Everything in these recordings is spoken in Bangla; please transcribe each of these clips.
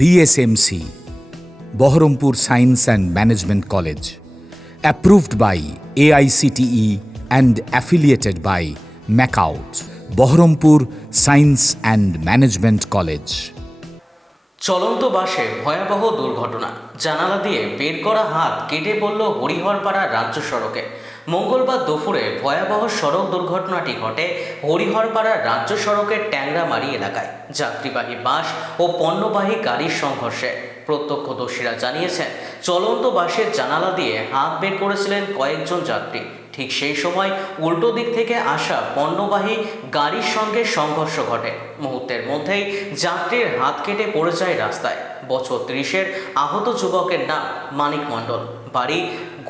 BSMC Baharampur science and management college approved by AICTE and affiliated by MAKAUT Baharampur science and management college চলন্ত বাসে ভয়াবহ দুর্ঘটনা জানালা দিয়ে বের করা হাত কেটে পড়ল হরিহরপাড়া রাজ্য সড়কে মঙ্গলবার দুপুরে ভয়াবহ সড়ক দুর্ঘটনাটি ঘটে হরিহরপাড়া রাজ্য সড়কের ট্যাংরামারি এলাকায় যাত্রীবাহী বাস ও পণ্যবাহী গাড়ির সংঘর্ষে প্রত্যক্ষদর্শীরা জানিয়েছেন চলন্ত বাসের জানালা দিয়ে হাত বের করেছিলেন কয়েকজন যাত্রী ঠিক সেই সময় উল্টো দিক থেকে আসা পণ্যবাহী গাড়ির সঙ্গে সংঘর্ষ ঘটে মুহূর্তের মধ্যেই যাত্রীর হাত কেটে পড়ে যায় রাস্তায় বছর ত্রিশের আহত যুবকের নাম মানিক মণ্ডল বাড়ি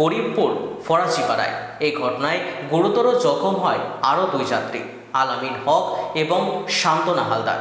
গরিবপুর ফরাসিপাড়ায় এই ঘটনায় গুরুতর জখম হয় আরও দুই যাত্রী আলামিন হক এবং শান্তনা হালদার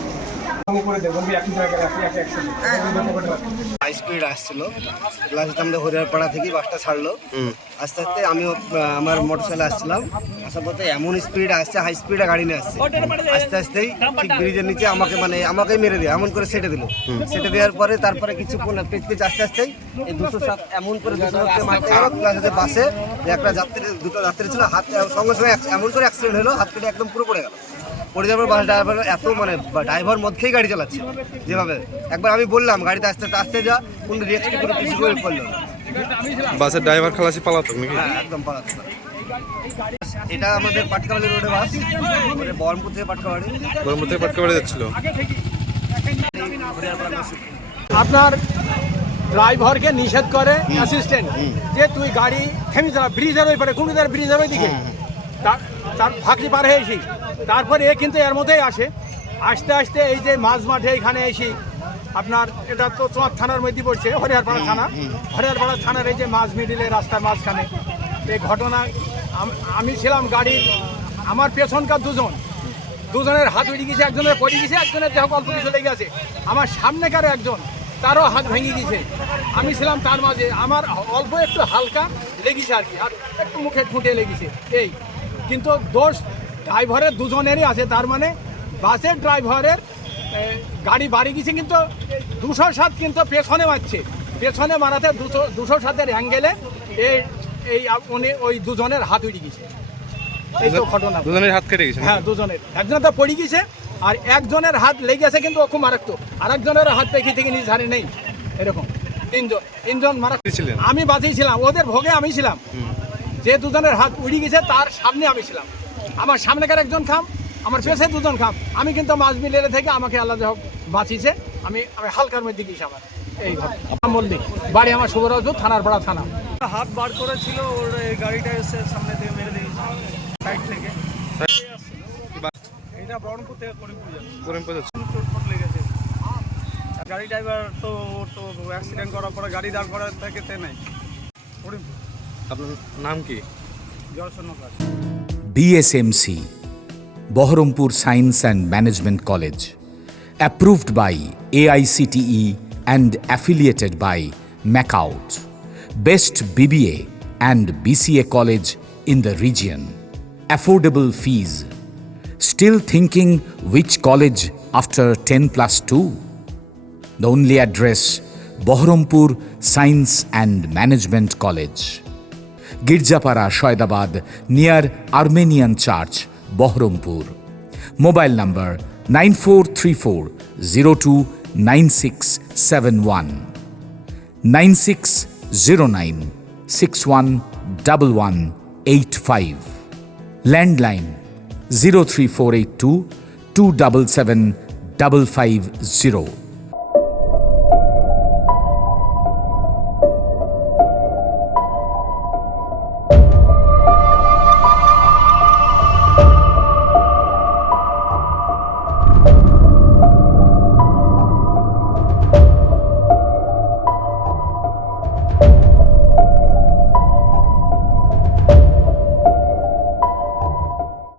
স্পিড আসছিল লাস্ট আমরা হরিয়ারপাড়া থেকে বাসটা ছাড়লো আস্তে আস্তে আমি আমার মোটর সাইকেল আসছিলাম আসার পথে এমন স্পিড আসছে হাই স্পিডে গাড়ি নিয়ে আসছে আস্তে আস্তেই ঠিক ব্রিজের নিচে আমাকে মানে আমাকেই মেরে দেয় এমন করে সেটে দিল সেটে দেওয়ার পরে তারপরে কিছু পেচ পেচ আস্তে আস্তেই এই দুশো সাত এমন করে দুশো সাতকে বাসে একটা যাত্রী দুটো যাত্রী ছিল হাত সঙ্গে সঙ্গে এমন করে অ্যাক্সিডেন্ট হলো হাত পেটে একদম পুরো পড়ে গেল পড়ে যাওয়ার বাস ড্রাইভার এত মানে ড্রাইভার মদ গাড়ি চালাচ্ছে যেভাবে একবার আমি বললাম গাড়িতে আস্তে আস্তে আস্তে যা কোনো রিয়াকশন করে কিছু করে পড়লো বাসের ড্রাইভার খালাসি পালাতো নাকি হ্যাঁ, একদম পালাতো এটা আমাদের পাটকাবাড়ি রোডে বাস মানে বহরমপুর থেকে পাটকাবাড়ি বহরমপুর থেকে পাটকাবাড়ি যাচ্ছিল আপনার ড্রাইভারকে নিষেধ করে অ্যাসিস্ট্যান্ট যে তুই গাড়ি থেমে যা ব্রিজের ওই পারে কোন ব্রিজের ওই দিকে তার ফাঁকি পার হয়েছিস তারপরে এ কিন্তু এর মধ্যেই আসে আস্তে আস্তে এই যে মাঝ মাঠে এখানে এসে আপনার এটা তো তোমার থানার মধ্যে পড়ছে হরিয়ারপাড়া থানা হরিয়ারপাড়া থানার এই যে মাঝ মিডিলে রাস্তার মাঝখানে এই ঘটনা আমি ছিলাম গাড়ি আমার পেছনকার দুজন দুজনের হাত উড়ে গেছে একজনের পড়ে গেছে একজনের দেহ গল্প চলে গেছে আমার সামনেকার একজন তারও হাত ভেঙে গেছে আমি ছিলাম তার মাঝে আমার অল্প একটু হালকা লেগেছে আর কি আর একটু মুখে ঠুঁটে লেগেছে এই কিন্তু দোষ ড্রাইভারের দুজনেরই আছে তার মানে বাসের ড্রাইভারের গাড়ি বাড়ি গেছে কিন্তু দুশো সাত কিন্তু পেছনে মারছে পেছনে মারাতে দুশো দুশো সাতের অ্যাঙ্গেলে এই এই উনি ওই দুজনের হাত উড়ে গেছে এই তো ঘটনা দুজনের হাত কেটে গেছে হ্যাঁ দুজনের একজন তো পড়ে গেছে আর একজনের হাত লেগে আছে কিন্তু ও খুব মারাত্মক আর একজনের হাত পেখি থেকে নিজ হারে নেই এরকম তিনজন তিনজন মারা আমি বাঁচিয়েছিলাম ওদের ভোগে আমি ছিলাম যে দুজনের হাত উড়ে গেছে তার সামনে আমি ছিলাম আমার সামনেকার একজন খাম আমার পেছে দুজন খাম আমি কিন্তু মাছ বিলেরে থেকে আমাকে আলাদা হোক বাঁচিয়েছে আমি আমি হালকার মধ্যে গিয়েছি আমার এই বাড়ি আমার থানার থানা হাত বার ওর গাড়িটা সামনে মেরে থেকে গাড়ি ড্রাইভার তো ওর তো অ্যাক্সিডেন্ট করার পরে গাড়ি দাঁড় করার থেকে তে নেই আপনার নাম কি জয়সন্ন BSMC, Baharampur Science and Management College, approved by AICTE and affiliated by MACOUT, best BBA and BCA college in the region. Affordable fees. Still thinking which college after 10+2? The only address, Baharampur Science and Management College. Girjapara Saidabad near Armenian church Baharampur mobile number nine four three four zero two nine six seven one nine six zero nine six one double one eight five landline zero three four eight two two double seven double five zero